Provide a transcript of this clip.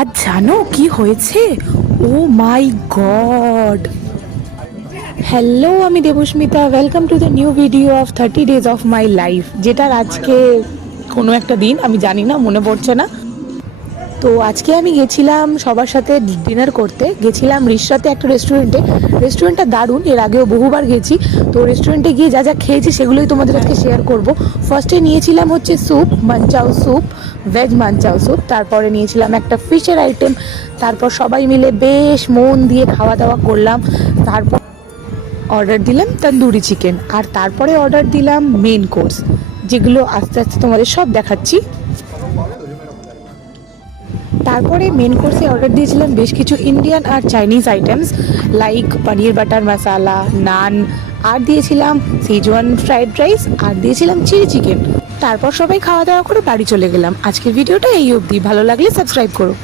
আজ জানো কি হয়েছে? ও মাই গড! হ্যালো, আমি Debasmita. Welcome to the new video of 30 days of my life, যেটার আজকে কোনো একটা দিন, আমি জানি না, মনে পড়ছে না। তো আজকে আমি গেছিলাম সবার সাথে ডিনার করতে, গেছিলাম রিসরাতে একটা রেস্টুরেন্টটা দারুণ, এর আগেও বহুবার গেছি। তো রেস্টুরেন্টে গিয়ে যা যা খেয়েছি সেগুলোই তোমাদের আজকে শেয়ার করব। ফার্স্টে নিয়েছিলাম হচ্ছে soup, manchow soup, veg manchow soup. তারপরে নিয়েছিলাম একটা ফিশের আইটেম। তারপর সবাই মিলে বেশ মন দিয়ে খাওয়া দাওয়া করলাম। তারপর অর্ডার দিলাম তন্দুরি চিকেন, আর তারপরে অর্ডার দিলাম মেন কোর্স, যেগুলো আস্তে আস্তে তোমাদের সব দেখাচ্ছি। তারপরে মেন কোর্সে অর্ডার দিয়েছিলাম বেশ কিছু ইন্ডিয়ান আর চাইনিজ আইটেমস, লাইক পনির বাটার মশালা, নান, আর দিয়েছিলাম সেজওয়ান ফ্রাইড রাইস, আর দিয়েছিলাম চিলি চিকেন। তারপর সবাই খাওয়া দাওয়া করে বাড়ি চলে গেলাম। আজকের ভিডিওটা এই অবধি। ভালো লাগলে সাবস্ক্রাইব করো।